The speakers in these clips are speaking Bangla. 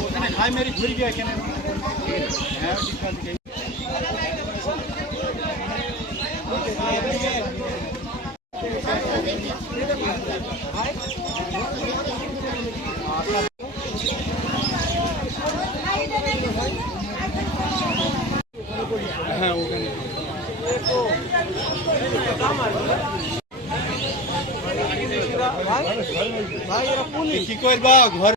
ওখানে খাই মেরি ঘুরে গিয়ে এখানে হ্যাঁ ওখানে কি করবা ঘর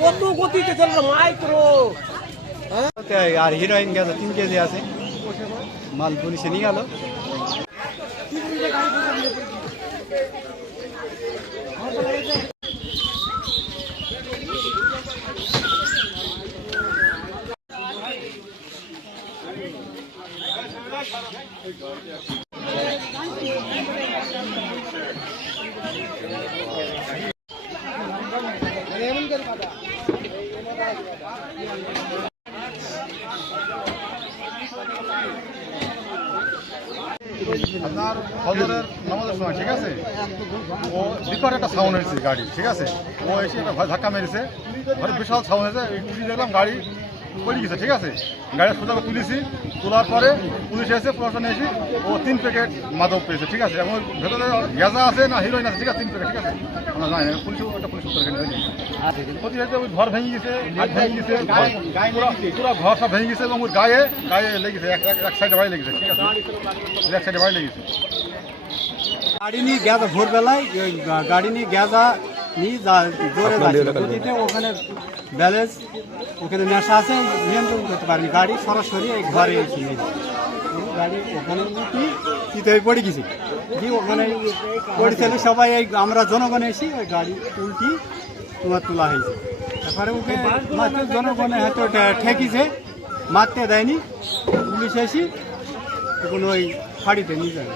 কত গতিতে চললো মাইক্রো আর হিরোইন গেছে 3 কেজি আছে মাল পুলিশে নিয়ে গেল আপনার ফজরের নামাজের সময় ঠিক আছে ও বিকট একটা সাউন্ড হয়েছে গাড়ি ঠিক আছে ও এসে একটা ধাক্কা মেরেছে ঘরে বিশাল সাউন্ড হয়েছে দেখলাম গাড়ি পড়ে গেছে ঠিক আছে গাড়ি সোজা তুলেছি তোলার পরে পুলিশ এসে প্রশাসনে এসে ও 3 প্যাকেট মাদক পেয়েছে ঠিক আছে এবং ভেতরে গ্যাজা আছে না হিরোইন আছে ঠিক আছে 3 প্যাকেট ঠিক আছে আমরা জানি না পুলিশ একটা পুলিশ উত্তর এখানে ক্ষতি হয়েছে ওই ঘর ভেঙে গেছে পুরো ঘর সব ভেঙে গেছে এবং ওর গায়ে লেগেছে এক সাইডে বাড়ি লেগেছে ঠিক আছে এক সাইডে বাড়ি লেগেছে গাড়ি নিয়ে গেছে ভোরবেলায় গাড়ি নিয়ে গেজা নিয়ে জোরে যাচ্ছে ওখানে ব্যালেন্স ওখানে নেশা আছে নিয়ন্ত্রণ করতে পারেনি গাড়ি সরাসরি এই ঘরে এসে গাড়ি ওখানে উঠি পড়ে গেছি যে ওখানে পড়েছিল সবাই এই আমরা জনগণে এসে ওই গাড়ি উল্টি তোলা হয়েছে তারপরে ওকে মাত্র জনগণে হয়তো ঠেকিছে মারতে দেয়নি পুলিশ এসে এখন ওই ফাঁড়িতে নিয়ে যায়